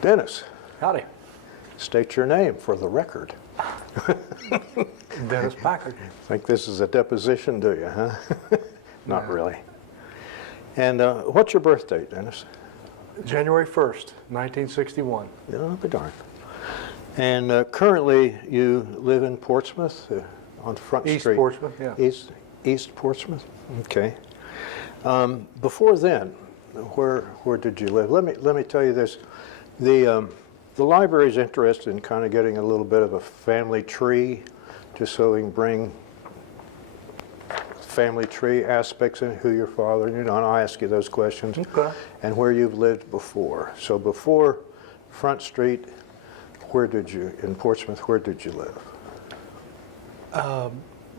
Dennis, Howdy. state your name for the record. Dennis Packard. Think this is a deposition, do you, huh? Not No. really. And what's your birth date, Dennis? January 1st, 1961. Yeah, I'll be darned. And currently you live in Portsmouth on Front East Street. Portsmouth, yeah. East Portsmouth? Okay. Before then, where did you live? Let me tell you this. The library is interested in kind of getting a little bit of a family tree, just so we can bring family tree aspects in, who your father, and I'll ask you those questions. Okay. And where you've lived before. So before Front Street, in Portsmouth, where did you live?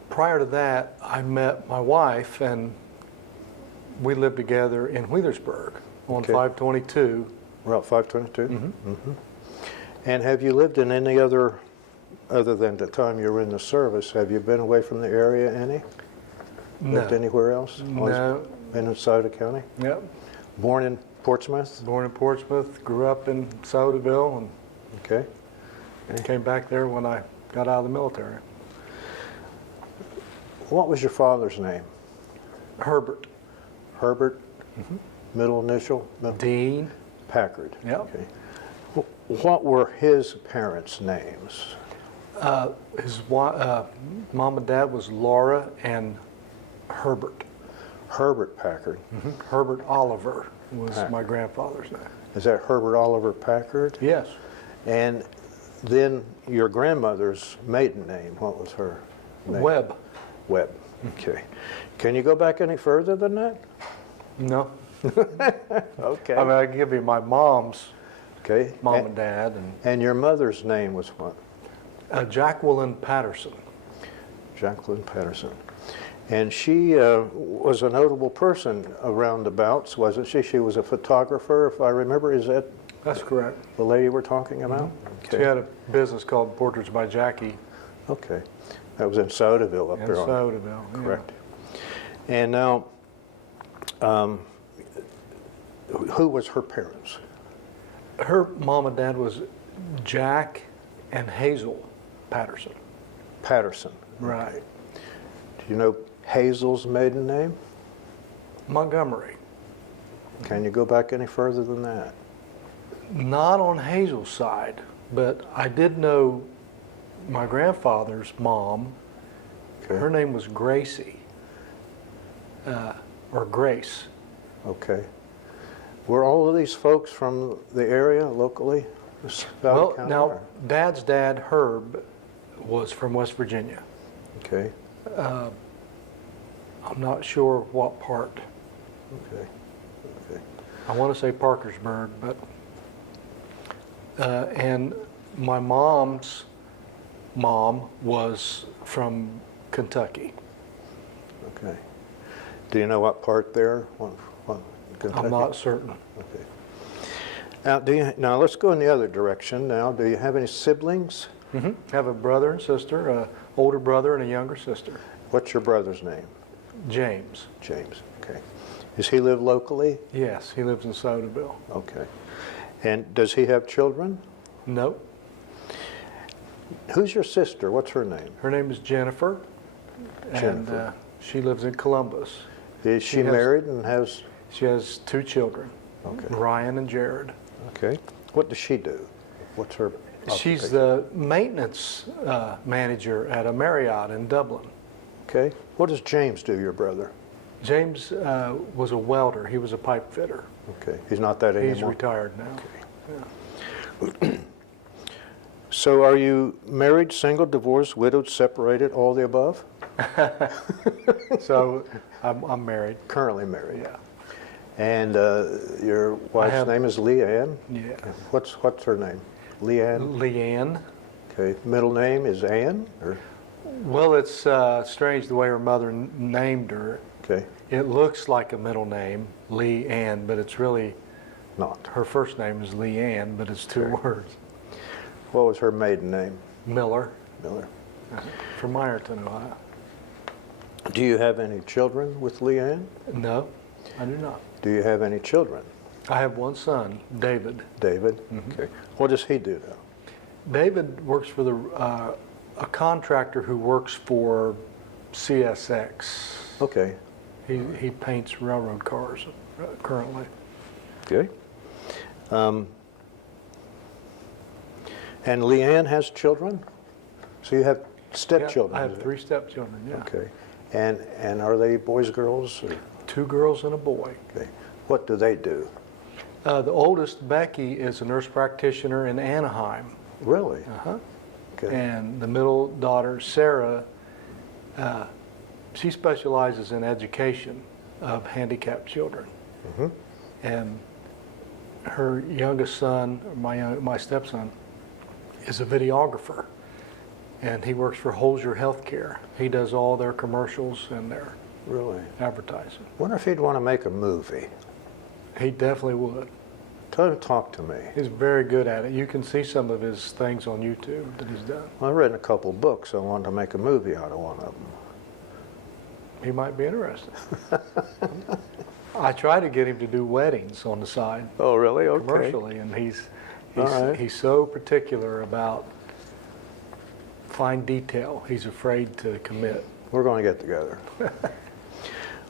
Prior to that, I met my wife, and we lived together in Wheelersburg on Okay. 522. Route 522? Mm-hmm. And have you lived in any other than the time you were in the service, have you been away from the area any? Lived No. anywhere else? Always No. been in Sauter County? Yep. Born in Portsmouth? Born in Portsmouth, grew up in Sodaville, Okay. and came back there when I got out of the military. What was your father's name? Herbert. Herbert? Middle initial? Dean. Packard. Yep. Okay. What were his parents' names? His mom and dad was Laura and Herbert. Herbert Packard. Herbert Oliver was Packard. my grandfather's name. Is that Herbert Oliver Packard? Yes. And then your grandmother's maiden name, what was her name? Webb. Webb. Okay. Can you go back any further than that? No. Okay. I mean, I can give you my mom's Okay. mom and dad, And your mother's name was what? and Jacqueline Patterson. Jacqueline Patterson. And she was a notable person around the bouts, wasn't she? She was a photographer, if I remember. Is that That's correct. the lady we're talking about? She had a business called Portraits by Jackie Okay. That was in Sodaville up in there. Sodaville. yeah. Correct. And now, who was her parents? Her mom and dad was Jack and Hazel Patterson. Patterson. Right. Do you know Hazel's maiden name? Montgomery. Can you go back any further than that? Not on Hazel's side, but I did know my grandfather's mom. Okay. Her name was Gracie, or Grace. Okay. Were all of these folks from the area locally? Well, now, Dad's dad, Herb, was from West Virginia. Okay. I'm not sure what part. Okay. Okay. I want to say Parkersburg, but, and my mom's mom was from Kentucky. Okay. Do you know what part there? What Kentucky? I'm not certain. Okay. Now let's go in the other direction. Now, do you have any siblings? Have a brother and sister, an older brother and a younger sister. What's your brother's name? James. James. Okay. Does he live locally? Yes, he lives in Sodaville. Okay. And does he have children? Nope. Who's your sister? What's her name? Her name is Jennifer, and Jennifer. she lives in Columbus. Is she married and has? She has 2 children, Okay. Ryan and Jared. Okay. What does she do? What's her She's occupation? the maintenance manager at a Marriott in Dublin. Okay. What does James do, your brother? James was a welder. He was a pipe fitter. Okay. He's not that anymore? He's retired now. So are you married, single, divorced, widowed, separated, all the above? So I'm married. Currently married. Yeah. And your wife's name is Leanne? Yeah. What's her name? Leanne? Leanne. Okay. Middle name is Ann? Or? Well, it's strange the way her mother named her. Okay. It looks like a middle name, Leanne, but it's really, Not. her first name is Leanne, but it's 2 words. What was her maiden name? Miller, Miller. from Ironton, Ohio. Do you have any children with Leanne? No, I do not. Do you have any children? I have one son, David. David? Okay. What does he do now? David works for a contractor who works for CSX. Okay. He paints railroad cars currently. Okay. And Leanne has children? So you have stepchildren? Yeah, I is have it? 3 stepchildren, yeah. Okay. And are they boys, girls? Or? 2 girls and a boy. Okay. What do they do? The oldest, Becky, is a nurse practitioner in Anaheim. Really? Uh-huh. Okay. And the middle daughter, Sarah, she specializes in education of handicapped children. Mm-hmm. And her youngest son, my stepson, is a videographer. And he works for Holzer Healthcare. He does all their commercials and their Really? advertising. Wonder if he'd want to make a movie. He definitely would. Tell him to talk to me. He's very good at it. You can see some of his things on YouTube that he's done. I've written a couple books. I wanted to make a movie out of one of them. He might be interested. I try to get him to do weddings on the side Oh, really? Okay. commercially, and he's All right. he's so particular about fine detail. He's afraid to commit. We're going to get together.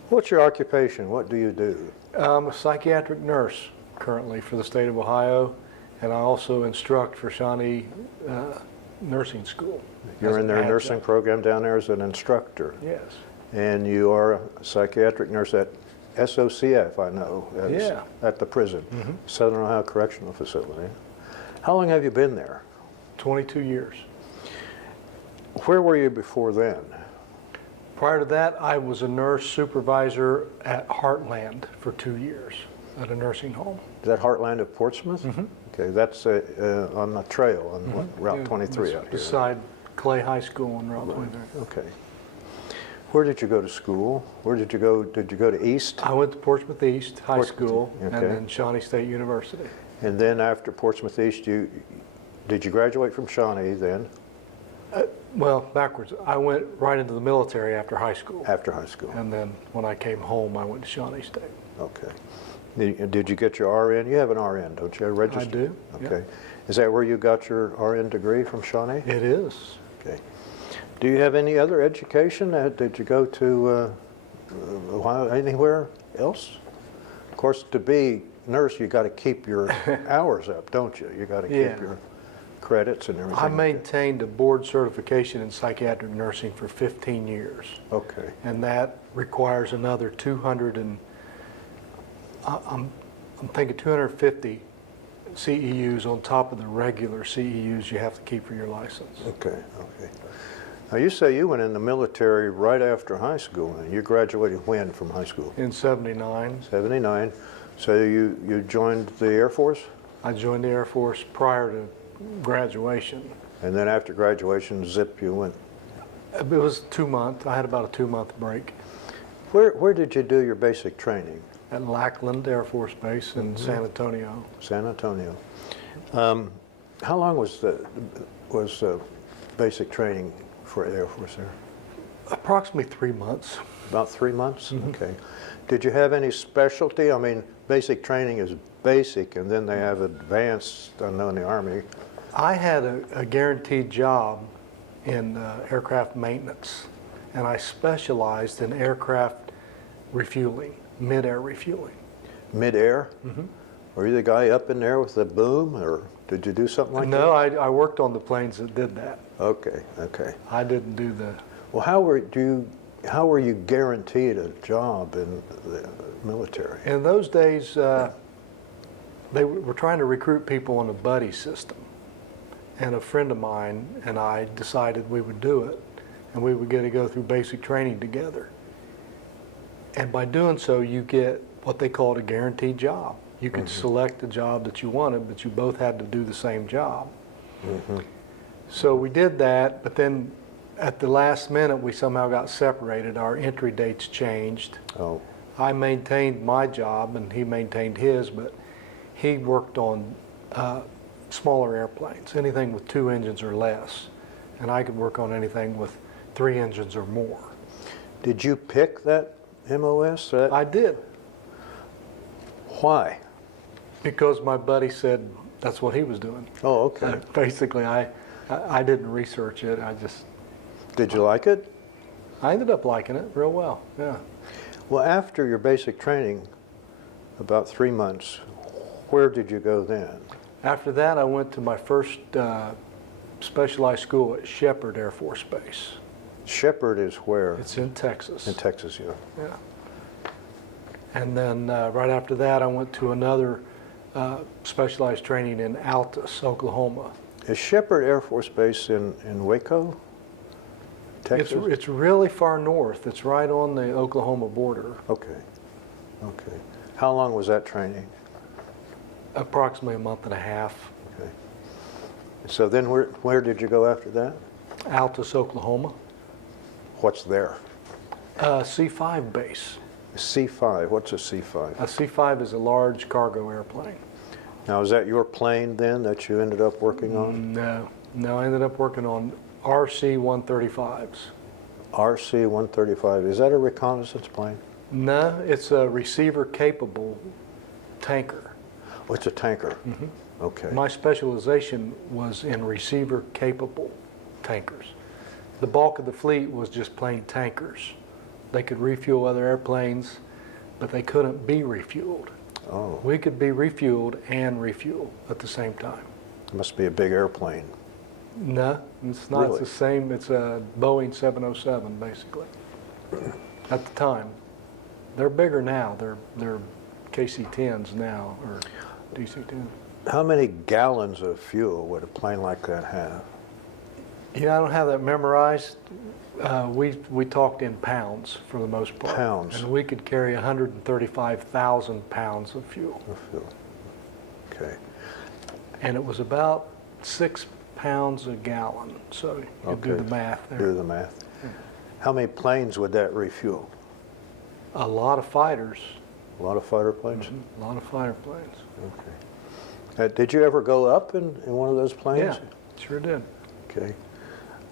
What's your occupation? What do you do? I'm a psychiatric nurse currently for the state of Ohio, and I also instruct for Shawnee Nursing School. You're as in an their adjunct. nursing program down there as an instructor. Yes. And you are a psychiatric nurse at SOCF, I know. Yeah. At the prison, Southern Ohio Correctional Facility. How long have you been there? 22 years. Where were you before then? Prior to that, I was a nurse supervisor at Heartland for 2 years at a nursing home. Is that Heartland of Portsmouth? Okay, that's on the trail on what, Route Yeah, 23 it's out here. beside Clay High School on Route 23. Okay. Where did you go to school? Where did you go? Did you go to East? I went to Portsmouth East High Portsmouth, School and okay. then Shawnee State University. And then after Portsmouth East, did you graduate from Shawnee then? Well, backwards. I went right into the military after high school. After high school. And then when I came home, I went to Shawnee State. Okay. Did you get your RN? You have an RN, don't you? Registered? I do, yeah. Okay. Is that where you got your RN degree from Shawnee? It is. Okay. Do you have any other education? Did you go to Ohio, anywhere else? Of course, to be nurse, you got to keep your hours up, don't you? You got to keep Yeah. your credits and everything. I like that. maintained a board certification in psychiatric nursing for 15 years. Okay. And that requires another 200 and, I'm thinking 250 CEUs on top of the regular CEUs you have to keep for your license. Okay. Okay. Now you say you went in the military right after high school, and you graduated when from high school? In 79, 79. So you joined the Air Force, I joined the Air Force prior to graduation. and then after graduation, zip, you went. It was 2 months. I had about a 2-month break Where did you do your basic training? at Lackland Air Force Base in San Antonio. San Antonio. How long was basic training for Air Force there? Approximately 3 months. About 3 months? Okay. Did you have any specialty? I mean, basic training is basic, and then they have advanced, I know in the Army. I had a guaranteed job in aircraft maintenance, and I specialized in aircraft refueling, mid-air refueling. Mid-air? Were you the guy up in there with the boom, or did you do something like No, I worked on the planes that did that. that? Okay, okay. I didn't do the. Well, how were you guaranteed a job in the military? In those days, they were trying to recruit people on a buddy system. And a friend of mine and I decided we would do it, and we would get to go through basic training together. And by doing so, you get what they called a guaranteed job. You could select the job that you wanted, but you both had to do the same job. So we did that, but then at the last minute, we somehow got separated. Our entry dates changed. Oh, I maintained my job and he maintained his, but he worked on smaller airplanes, anything with 2 engines or less. And I could work on anything with 3 engines or more. did you pick that MOS? I did. Why? Because my buddy said that's what he was doing. Oh, okay. Basically, I didn't research it. Did you like it? I ended up liking it real well. Yeah. Well, after your basic training, about 3 months, where did you go then? After that, I went to my first specialized school at Shepherd Air Force Base. Shepherd is where? It's in Texas. In Texas, yeah. Yeah. And then right after that, I went to another specialized training in Altus, Oklahoma. Is Shepherd Air Force Base in Waco, Texas? It's really far north. It's right on the Oklahoma border. Okay, okay. How long was that training? Approximately a month and a half. Okay. So then where did you go after that? Altus, Oklahoma. What's there? C-5 base. C-5, what's a C-5? A C-5 is a large cargo airplane. Now, is that your plane then that you ended up working on? No, I ended up working on RC-135s. RC-135, is that a reconnaissance plane? No, it's a receiver-capable tanker. Oh, it's a tanker. Okay. My specialization was in receiver-capable tankers. The bulk of the fleet was just plain tankers. They could refuel other airplanes, but they couldn't be refueled. Oh, We could be refueled and refuel at the same time. it must be a big airplane. No, it's not. Really? It's the same. It's a Boeing 707, basically. At the time, they're bigger now. They're KC-10s now, or DC-10s. How many gallons of fuel would a plane like that have? I don't have that memorized. We talked in pounds for the most part. Pounds. And we could carry 135,000 pounds of fuel. Of fuel. Okay. And it was about 6 pounds a gallon. So you do Okay. the math there. Do the math. How many planes would that refuel? A lot of fighters. A lot of fighter planes? A lot of fighter planes. Okay. Did you ever go up in one of those planes? Yeah, sure did. Okay.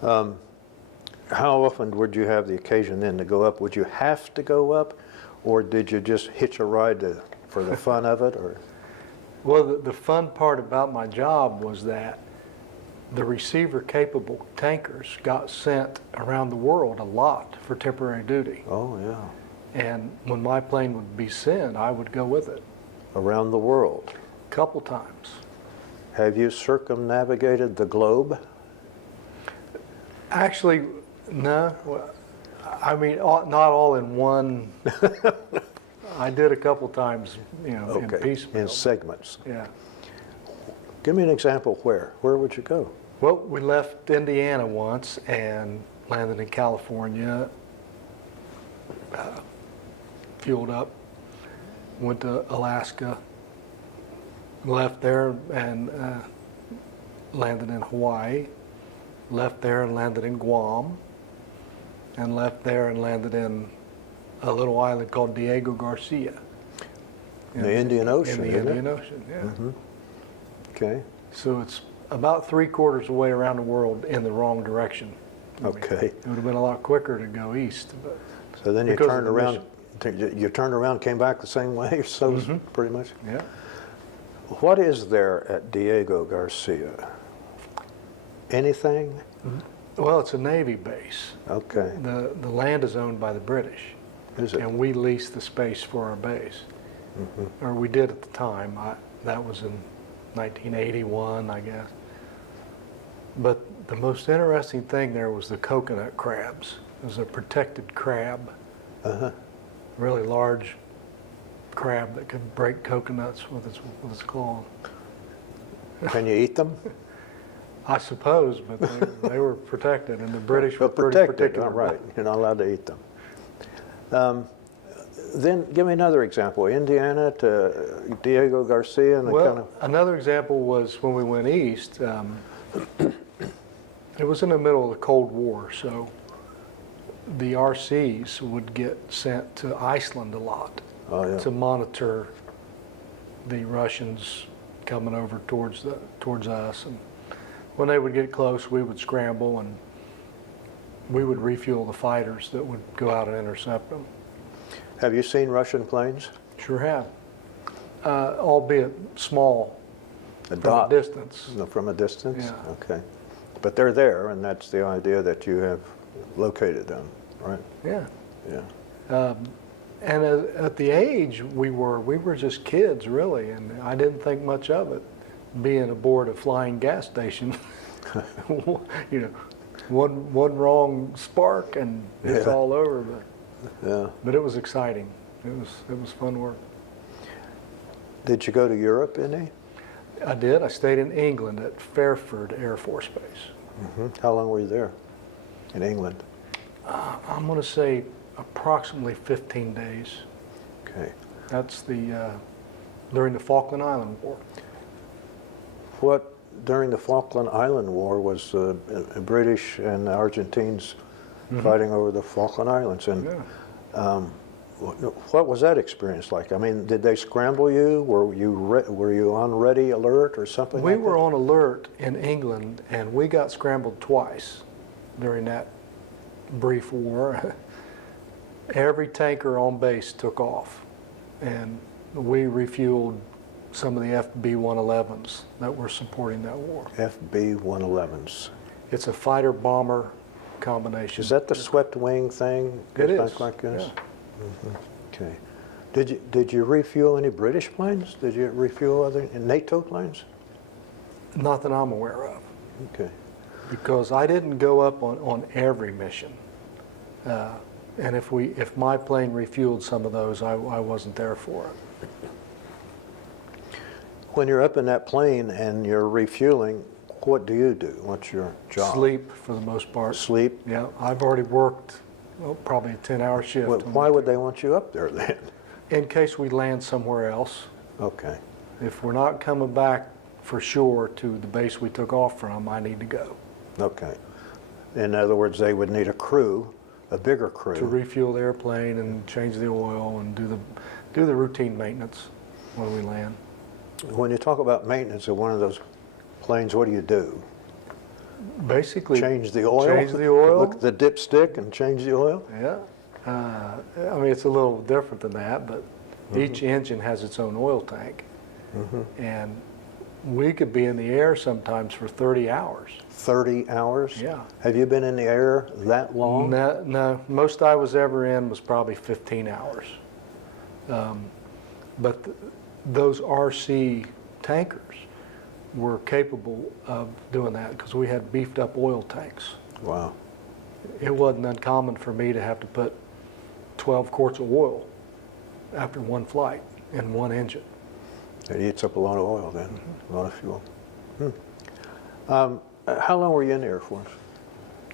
How often would you have the occasion then to go up? Would you have to go up, or did you just hitch a ride for the fun of it? Or Well, the fun part about my job was that the receiver-capable tankers got sent around the world a lot for temporary duty. oh yeah, And when my plane would be sent, I would go with it around the world. a couple times. Have you circumnavigated the globe? Actually, no. Well, I mean, not all in one. I did a couple times, in Okay, piecemeal. in segments. Yeah. Give me an example. Where would you go? Well, we left Indiana once and landed in California, fueled up, went to Alaska, left there and landed in Hawaii, left there and landed in Guam, and left there and landed in a little island called Diego Garcia. In the Indian Ocean, In the isn't it? Indian Ocean, yeah. Okay. So it's about 3/4 of the way around the world in the wrong direction. Okay. It would have been a lot quicker to go east, but So then you because of turned the around. You turned around, came back the same way, so pretty much. yeah. What is there at Diego Garcia? Anything? Well, it's a Navy base. Okay. The land is owned by the British, Is it? and we lease the space for our base. Or we did at the time. That was in 1981, I guess. But the most interesting thing there was the coconut crabs. It was a protected crab, Uh-huh. really large crab that could break coconuts with its claw. Can you eat them? I suppose, but they were protected, and the British were But pretty protected, particular. all right. You're not allowed to eat them. Then give me another example. Indiana to Diego Garcia and the Well, kind of. another example was when we went east. It was in the middle of the Cold War, so the RCs would get sent to Iceland a lot Oh, yeah. to monitor the Russians coming over towards us. And when they would get close, we would scramble and we would refuel the fighters that would go out and intercept them. Have you seen Russian planes? Sure have. albeit small A from dot? a distance. No, from a distance? Yeah. Okay. But they're there, and that's the idea that you have located them, right? Yeah. Yeah. And at the age we were just kids, really, and I didn't think much of it, being aboard a flying gas station. You know, one wrong spark and it's Yeah. all over. Yeah. But it was exciting. It was fun work. Did you go to Europe any? I did. I stayed in England at Fairford Air Force Base. How long were you there in England? I'm going to say approximately 15 days. Okay. That's during the Falkland Island War. What, during the Falkland Island War, was British and Argentines fighting over the Falkland Islands? And Yeah. what was that experience like? I mean, did they scramble you? Were you on ready alert or something We like were that? on alert in England, and we got scrambled twice during that brief war. Every tanker on base took off, and we refueled some of the FB-111s that were supporting that war. FB-111s. It's a fighter-bomber combination. Is that the swept wing thing? It Goes is. back like this? Yeah. Okay. Did you refuel any British planes? Did you refuel other NATO planes? Not that I'm aware of, Okay. because I didn't go up on every mission. And if my plane refueled some of those, I wasn't there for it. When you're up in that plane and you're refueling, what do you do? What's your job? Sleep for the most part. Sleep? Yeah, I've already worked probably a 10-hour shift. Why would they want you up there then? In case we land somewhere else. Okay. If we're not coming back for sure to the base we took off from, I need to go Okay. In other words, they would need a crew, a bigger crew. to refuel the airplane and change the oil and do the routine maintenance when we land. When you talk about maintenance of one of those planes, what do you do? Basically, Change the oil? Change the oil. Look at the dipstick and change the oil? Yeah. I mean, it's a little different than that, but each engine has its own oil tank. And we could be in the air sometimes for 30 hours. 30 hours? Yeah. Have you been in the air that long? No, most I was ever in was probably 15 hours. But those RC tankers were capable of doing that because we had beefed up oil tanks. Wow. It wasn't uncommon for me to have to put 12 quarts of oil after one flight in one engine. It eats up a lot of oil then, a lot of fuel. How long were you in the Air Force?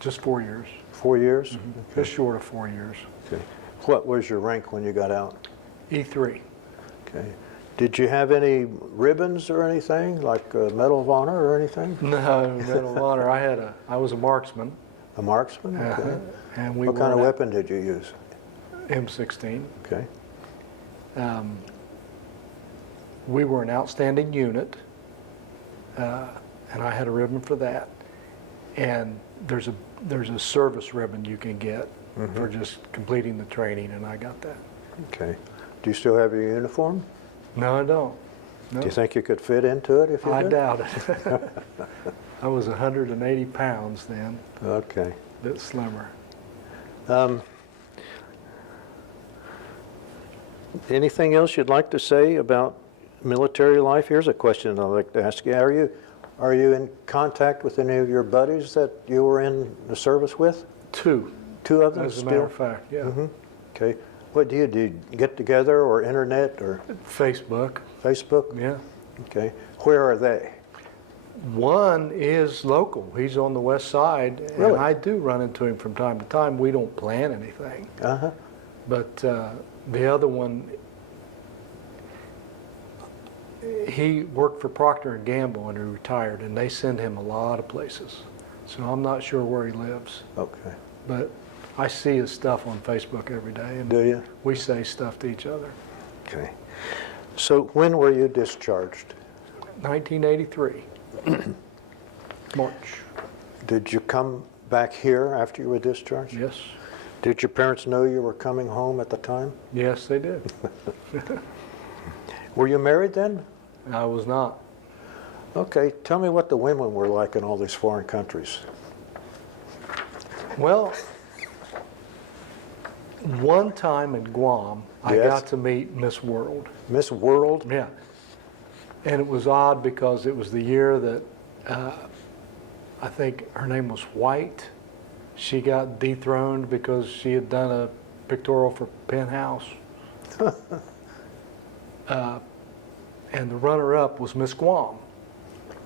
Just 4 years. 4 years? Just short of 4 years. Okay. What was your rank when you got out? E3. Okay. Did you have any ribbons or anything, like Medal of Honor or anything? No, Medal of Honor. I was a marksman. A marksman? Okay. And we What kind of were weapon did you use? M16. Okay. We were an outstanding unit, and I had a ribbon for that. And there's a service ribbon you can get for just completing the training, and I got that. Okay. Do you still have your uniform? No, I don't. No. Do you think you could fit into it if you I did? doubt it. I was 180 pounds then, Okay. a bit slimmer. Anything else you'd like to say about military life? Here's a question I'd like to ask you. Are you in contact with any of your buddies that you were in the service with? Two, Two of them as a still? matter of fact, yeah. Okay. What do? Do you get together or internet or Facebook, Facebook? yeah. Okay. Where are they? One is local. He's on the west side, Really? and I do run into him from time to time. We don't plan anything. Uh-huh. But the other one, he worked for Procter & Gamble and he retired, and they send him a lot of places. So I'm not sure where he lives. Okay. But I see his stuff on Facebook every day, and Do you? we say stuff to each other. Okay. So when were you discharged? 1983, March. Did you come back here after you were discharged? Yes. Did your parents know you were coming home at the time? Yes, they did. Were you married then? I was not. Okay, tell me what the women were like in all these foreign countries. Well, one time in Guam, I Yes. got to meet Miss World. Miss World? Yeah. And it was odd because it was the year that I think her name was White. She got dethroned because she had done a pictorial for Penthouse. And the runner-up was Miss Guam,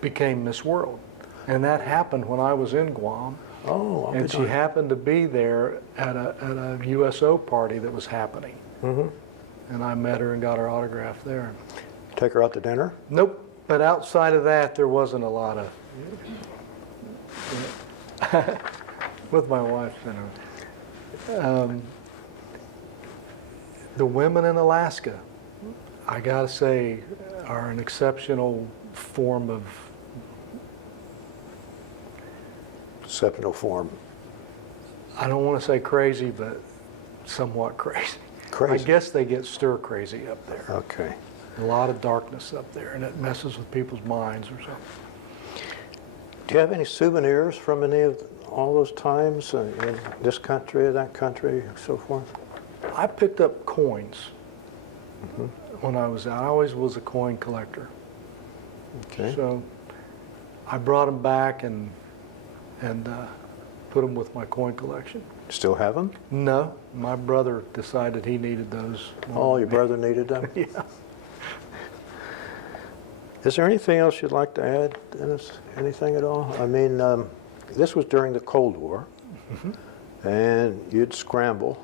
became Miss World. And that happened when I was in Guam. Oh, I'll be And she darned. happened to be there at a USO party that was happening. And I met her and got her autograph there. Take her out to dinner? Nope. But outside of that, there wasn't a lot of with my wife. You know. The women in Alaska, I gotta say, are an exceptional form of. Exceptional form. I don't want to say crazy, but somewhat crazy. Crazy. I guess they get stir crazy up there. Okay. A lot of darkness up there, and it messes with people's minds or something. Do you have any souvenirs from any of all those times in this country or that country, so forth? I picked up coins when I was out. I always was a coin collector. Okay. So I brought them back and put them with my coin collection. Still have them? No, my brother decided he needed those. Oh, your brother needed them? Yeah. Is there anything else you'd like to add, Dennis? Anything at all? I mean, this was during the Cold War, and you'd scramble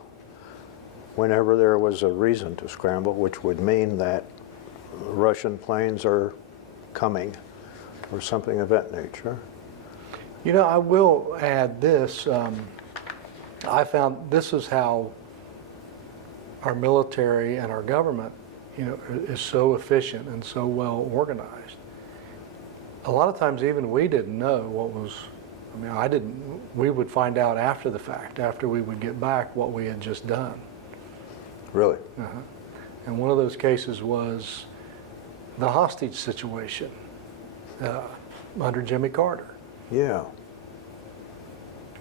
whenever there was a reason to scramble, which would mean that Russian planes are coming or something of that nature. You know, I will add this. I found this is how our military and our government, you know, is so efficient and so well organized. A lot of times even we didn't know what was, I mean, I didn't, we would find out after the fact, after we would get back what we had just done. Really? And one of those cases was the hostage situation under Jimmy Carter. Yeah.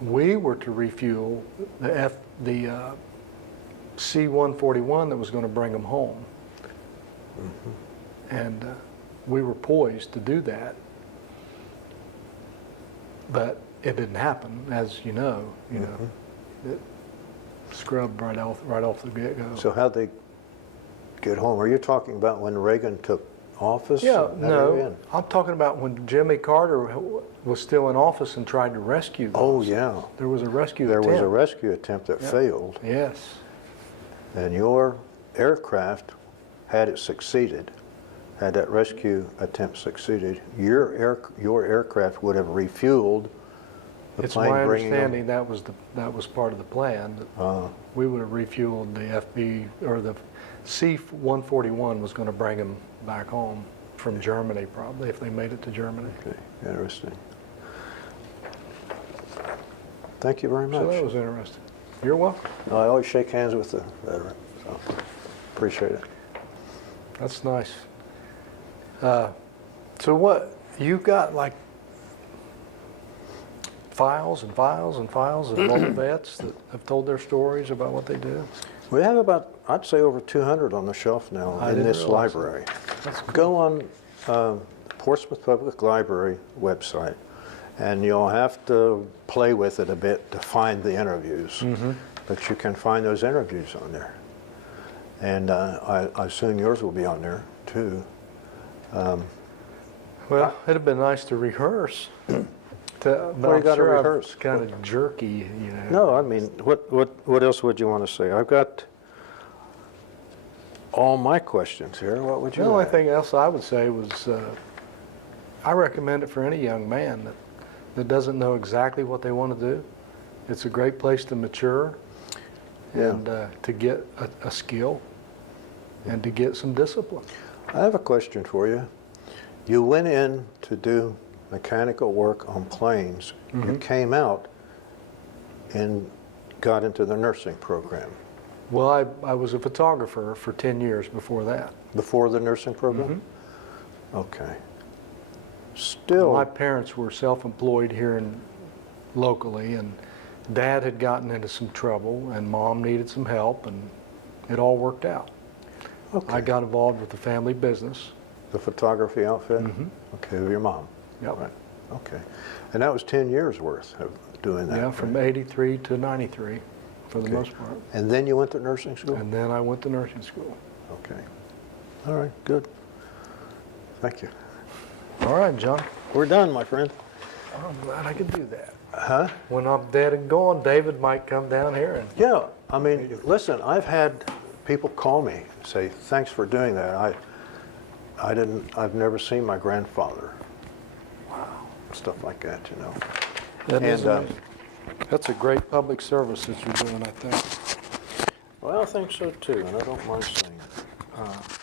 We were to refuel the C-141 that was going to bring them home. And we were poised to do that. But it didn't happen, as you know. It scrubbed right off the get-go. So how'd they get home? Are you talking about when Reagan took office? Yeah, and no. everything? I'm talking about when Jimmy Carter was still in office and tried to rescue them. Oh, yeah. There was a rescue There attempt. was a rescue attempt that failed, Yes. and your aircraft, had it succeeded, had that rescue attempt succeeded, your aircraft would have refueled the It's plane my bringing them. understanding that was part of the plan. That we would have refueled the FB, or the C-141 was going to bring them back home from Germany, probably, if they made it to Germany. Okay, interesting. Thank you very much. So that was interesting. You're welcome. I always shake hands with the veteran, so appreciate it. That's nice. So what, you've got like files and files and files of old vets that have told their stories about what they do? We have about, I'd say, over 200 on the shelf now I in didn't this realize that. library. That's cool. Go on Portsmouth Public Library website, and you'll have to play with it a bit to find the interviews. But you can find those interviews on there. And I assume yours will be on there, too. Well, it'd have been nice to rehearse. But Well, you I'm gotta sure rehearse. Kind of jerky, you know. No, I mean, what else would you want to say? I've got all my questions here. What would you The only add? thing else I would say was, I recommend it for any young man that doesn't know exactly what they want to do. It's a great place to mature and to get a skill and to get some discipline. I have a question for you. You went in to do mechanical work on planes. You came out and got into the nursing program. Well, I was a photographer for 10 years before that. Before the nursing program? Okay. Still, My parents were self-employed here locally, and Dad had gotten into some trouble, and Mom needed some help, and it all worked out. okay. I got involved with the family business. The photography outfit? Okay, of your mom? Yep. Right, okay. And that was 10 years worth of doing that? Yeah, from right? 83 to 93, for the Okay. most part. And then you went to nursing school? And then I went to nursing school. Okay. All right, good. Thank you. All right, John. We're done, my friend. I'm glad I could do that. Huh? When I'm dead and gone, David might come down here and Yeah, I mean, listen, I've had people call me, say, thanks for doing that. I've never seen my grandfather. Wow. Stuff like that, you know. That is And, amazing. That's a great public service that you're doing, I think. Well, I think so too, and I don't mind saying it.